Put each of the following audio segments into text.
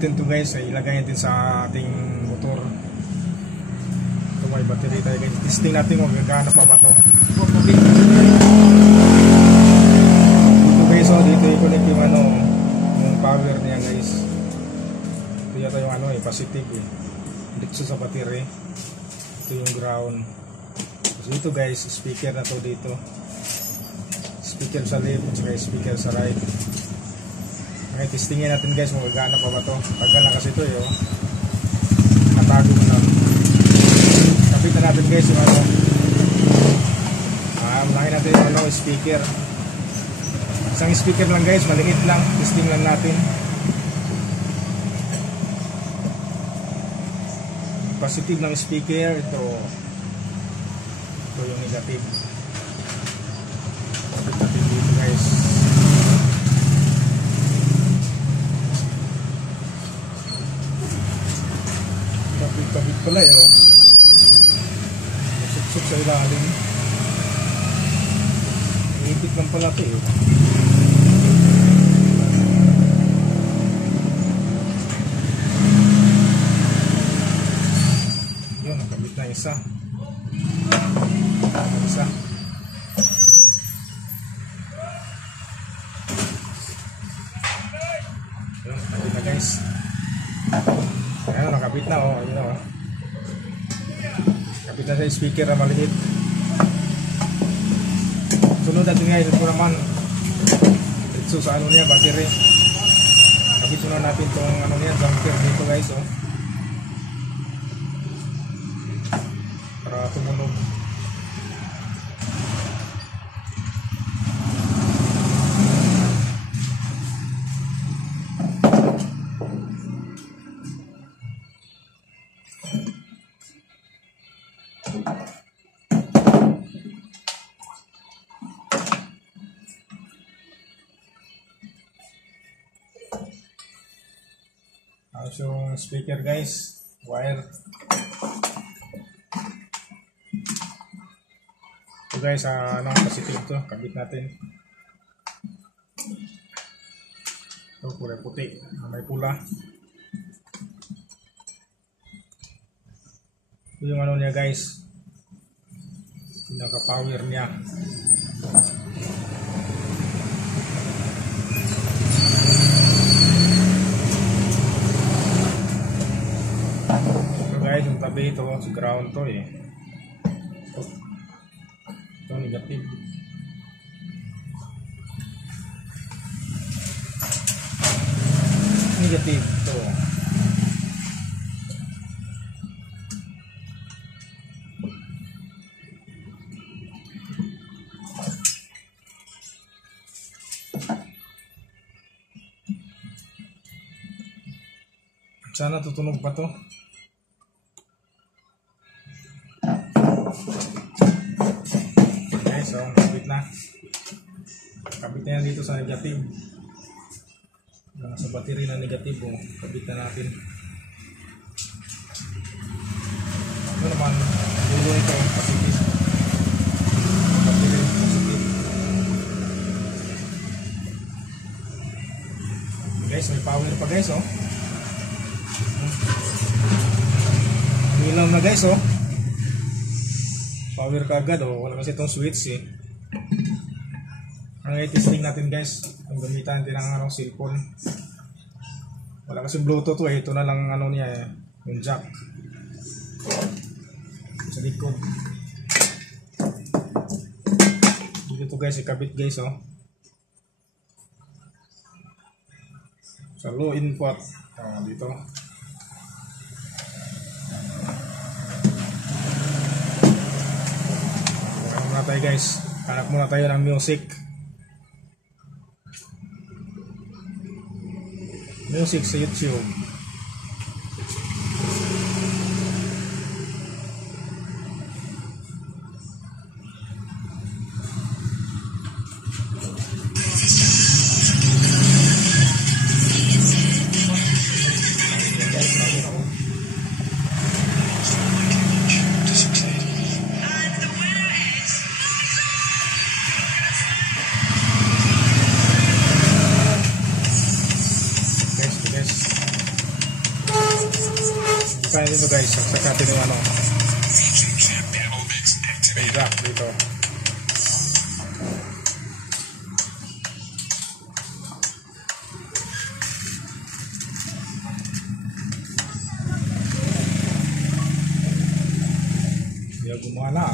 natin to guys, ay ilagay natin sa ating motor. Ito may battery tayo guys. Testing natin kung gagana pa ba to. Dito guys, oh, dito i-connect yung ano, yung power niya guys. Ito yata yung ano positive dito sa battery. Ito yung ground. So ito guys, speaker na to dito. Speaker sa left at saka speaker sa right. Okay, testingin natin guys kung gagana pa ba to. Tagal na kasi ito oh. Natago mo na. Kapitan natin guys yung ano. Malaki natin yung ano, speaker. Isang speaker lang guys, maliit lang. Testing lang natin. Positive ng speaker, ito yung negative. Kapit natin dito guys. Kapit pala eh oh. Masuksok sa ilalim. Ipit lang pala ito eh. Yun, nakabit na isa. Yun, nakabit na guys. Ayan, nakabit na oh. Ayun oh. Nakabit na sa speaker na maliit. Sunod natin nga, ito naman ito sa ano niya, battery. Kabit na natin itong ano niya, jumper dito guys oh. Para tumunog. Tapos yung speaker guys, wire. Ito guys, anong positive to, kabit natin. Ito kulay puti, may pula. Ito yung ano niya guys, pinaka-power niya. Guys, yung tabi ito, sa ground to eh. Ito negative. Negative to. Sana tutunog pa to. Okay, so kabit na. Kabit na yan dito sa negative. Sa battery na negative, kabit na natin. Ito naman, dulo ito yung positive. Battery positive. Guys, may power pa guys oh. Ilaw na guys oh. Power ka agad oh. Wala kasi itong switch eh. Ang i-testing natin guys, ang gamitan natin ng anong cellphone. Wala kasi bluetooth eh. Ito na lang ano niya eh, yung jack sa likod. Dito guys, ikabit guys oh. Sa low input dito. Muna tayo guys, hanap muna tayo ng music sa YouTube. Guys. jack dito. Dia gumana.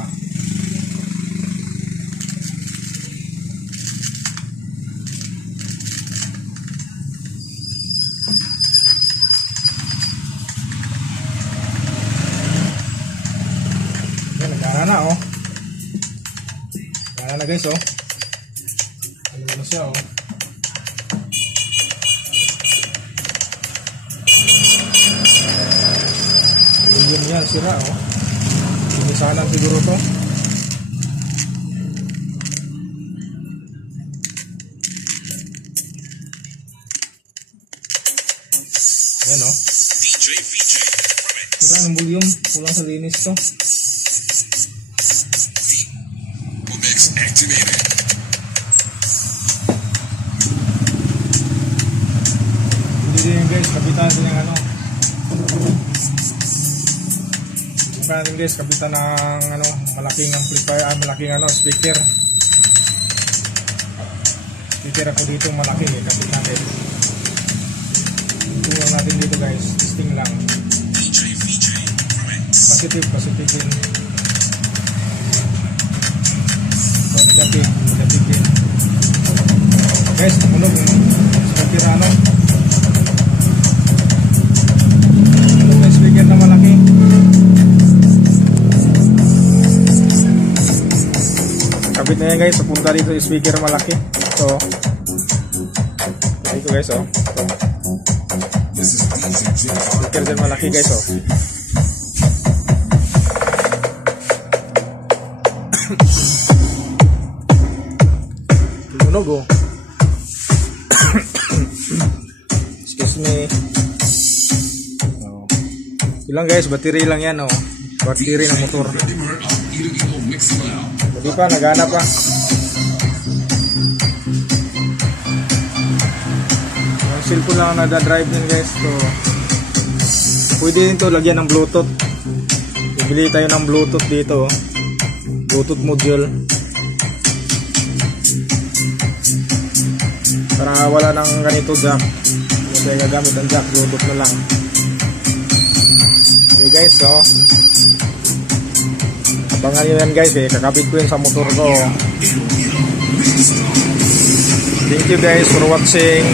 Nagana na oh. Nagana na guys oh. Ano na siya oh. Yun yan sira oh. Sinisanan siguro to. Ayan oh. Sira ang volume. Kulang sa linis to. Activated. Hindi din guys, kapitan din ng ano. Kapitan din guys, kapitan ng ano, malaking amplifier, malaking ano, speaker. Speaker ako dito malaki eh, kapitan din. Itulang natin dito guys, testing lang. Positive din. Negative din. Guys, tumunog yung speaker ano. Tumunog yung speaker na malaki. Kabit na yan guys, papunta dito yung speaker na malaki. So, dito guys oh. So, speaker dyan malaki guys oh. Tumunog oh. Excuse me. Oh. Ilang guys, battery lang yan oh. Battery ng motor. Hindi pa, nagana pa. Yung cellphone lang nada-drive din guys. So, pwede din to lagyan ng Bluetooth. Bibili tayo ng Bluetooth dito oh. Bluetooth module. Para wala nang ganito jack. Hindi tayo gagamit ang jack, Bluetooth na lang. Okay guys, so abangan nyo yan guys eh, kakabit ko yun sa motor ko. Thank you guys for watching.